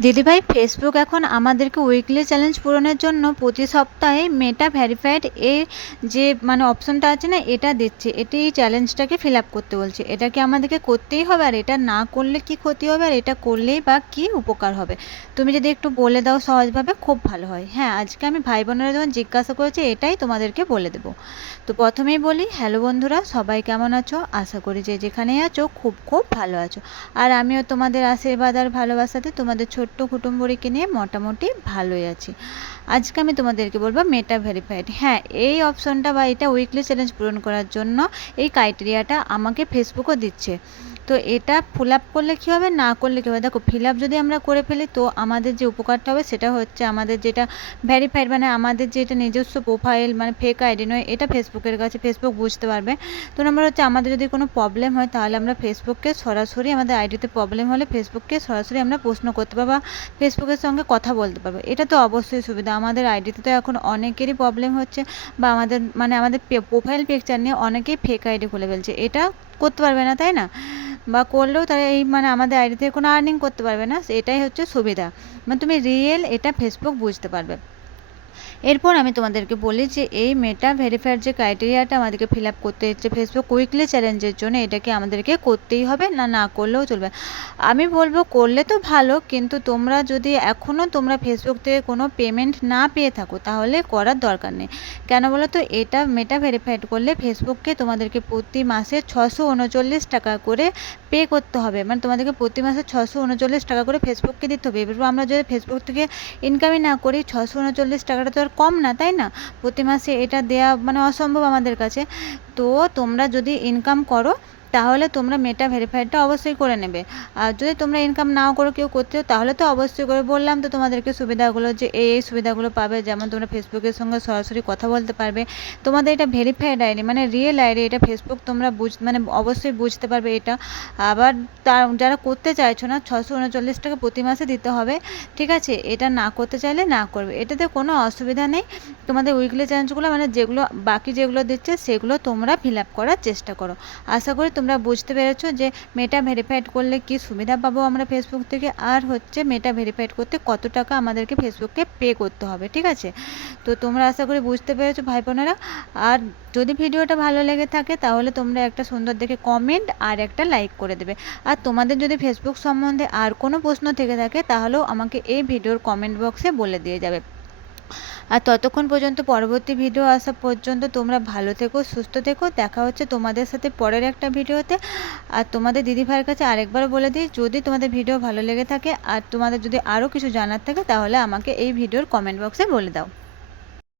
দিদিভাই, ফেসবুক এখন আমাদেরকে উইকলি চ্যালেঞ্জ পূরণের জন্য প্রতি সপ্তাহে মেটা ভেরিফাইড এর যে অপশনটা আছে না, এটা দিচ্ছে। এটি এই চ্যালেঞ্জটাকে ফিল আপ করতে বলছে। এটা কি আমাদেরকে করতেই হবে? আর এটা না করলে কি ক্ষতি হবে? আর এটা করলেই বা কি উপকার হবে? তুমি যদি একটু বলে দাও সহজভাবে, খুব ভালো হয়। হ্যাঁ, আজকে আমি ভাই বোনেরা যখন জিজ্ঞাসা করেছি, এটাই তোমাদেরকে বলে দেবো। তো প্রথমেই বলি, হ্যালো বন্ধুরা, সবাই কেমন আছো? আশা করি যে যেখানেই আছো খুব খুব ভালো আছো। আর আমিও তোমাদের আশীর্বাদ আর ভালোবাসাতে তোমাদের ছোট্ট কুটুম্বরিকে নিয়ে মোটামুটি ভালোই আছি। আজকে আমি তোমাদেরকে বলবো মেটা ভেরিফাইড। হ্যাঁ, এই অপশনটা বা এটা উইকলি চ্যালেঞ্জ পূরণ করার জন্য এই ক্রাইটেরিয়াটা আমাকে ফেসবুকও দিচ্ছে। তো এটা ফিল আপ করলে কী হবে, না করলে কী হবে? দেখো, ফিল আপ যদি আমরা করে ফেলি তো আমাদের যে উপকারটা হবে সেটা হচ্ছে আমাদের যেটা ভেরিফাইড আমাদের যেটা নিজস্ব প্রোফাইল ফেক আইডি নয়, এটা ফেসবুকের কাছে ফেসবুক বুঝতে পারবে। তো নম্বর হচ্ছে, আমাদের যদি কোনো প্রবলেম হয় তাহলে আমরা ফেসবুককে সরাসরি, আমাদের আইডিতে প্রবলেম হলে ফেসবুককে সরাসরি আমরা প্রশ্ন করতে পারবো বা ফেসবুকের সঙ্গে কথা বলতে পারবো। এটা তো অবশ্যই সুবিধা। আমাদের আইডিতে তো এখন অনেকেরই প্রবলেম হচ্ছে, বা আমাদের আমাদের প্রোফাইল পিকচার নিয়ে অনেকেই ফেক আইডি খুলে ফেলছে। এটা করতে পারবে না, তাই না? বা করলেও তারা এই আমাদের আইডি থেকে কোনো আর্নিং করতে পারবে না। এটাই হচ্ছে সুবিধা, তুমি রিয়েল এটা ফেসবুক বুঝতে পারবে। এরপর আমি তোমাদেরকে বলি যে এই মেটা ভেরিফাইড যে ক্রাইটেরিয়াটা আমাদেরকে ফিল আপ করতে হচ্ছে ফেসবুক উইকলি চ্যালেঞ্জের জন্য, এটাকে আমাদেরকে করতেই হবে, না না করলেও চলবে। আমি বলবো করলে তো ভালো, কিন্তু তোমরা যদি এখনও তোমরা ফেসবুক থেকে কোনো পেমেন্ট না পেয়ে থাকো তাহলে করার দরকার নেই। কেন বলো তো? এটা মেটা ভেরিফাইড করলে ফেসবুককে তোমাদেরকে প্রতি মাসে 639 টাকা করে পে করতে হবে। তোমাদেরকে প্রতি মাসে 639 টাকা করে ফেসবুককে দিতে হবে। এবার আমরা যদি ফেসবুক থেকে ইনকামই না করি, 639 টাকাটা তো আর কম না, তাই না? প্রতি মাসে এটা দেয়া অসম্ভব আমাদের কাছে। তো তোমরা যদি ইনকাম করো তাহলে তোমরা মেটা ভেরিফাইডটা অবশ্যই করে নেবে। আর যদি তোমরা ইনকাম নাও করো, কেউ করতে চাও, তাহলে তো অবশ্যই করে বললাম তো তোমাদেরকে সুবিধাগুলো, যে এই সুবিধাগুলো পাবে। যেমন তোমরা ফেসবুকের সঙ্গে সরাসরি কথা বলতে পারবে। তোমাদের এটা ভেরিফাইড আইডি, রিয়েল আইডি, এটা ফেসবুক তোমরা অবশ্যই বুঝতে পারবে এটা। আবার যারা করতে চাইছো না, 639 টাকা প্রতি মাসে দিতে হবে, ঠিক আছে? এটা না করতে চাইলে না করবে, এটাতে কোনো অসুবিধা নেই। তোমাদের উইকলি চ্যালেঞ্জগুলো যেগুলো বাকি যেগুলো দিচ্ছে সেগুলো তোমরা ফিল আপ করার চেষ্টা করো। আশা করি তোমরা বুঝতে পেরেছো যে মেটা ভেরিফাইড করলে কি সুবিধা পাবো আমরা ফেসবুক থেকে, আর হচ্ছে মেটা ভেরিফাইড করতে কত টাকা আমাদেরকে ফেসবুককে পে করতে হবে, ঠিক আছে? তো তোমরা আশা করি বুঝতে পেরেছো ভাই বোনেরা। আর যদি ভিডিওটা ভালো লেগে থাকে তাহলে তোমরা একটা সুন্দর দেখে কমেন্ট আর একটা লাইক করে দেবে। আর তোমাদের যদি ফেসবুক সম্বন্ধে আর কোনো প্রশ্ন থেকে থাকে তাহলেও আমাকে এই ভিডিওর কমেন্ট বক্সে বলে দিয়ে যাবে। আর ততক্ষণ পর্যন্ত, পরবর্তী ভিডিও আসা পর্যন্ত তোমরা ভালো থেকো, সুস্থ থেকো। দেখা হচ্ছে তোমাদের সাথে পরের একটা ভিডিওতে। আর তোমাদের দিদিভাইয়ের কাছে আরেকবার বলে দিই, যদি তোমাদের ভিডিও ভালো লেগে থাকে আর তোমাদের যদি আরও কিছু জানার থাকে তাহলে আমাকে এই ভিডিওর কমেন্ট বক্সে বলে দাও।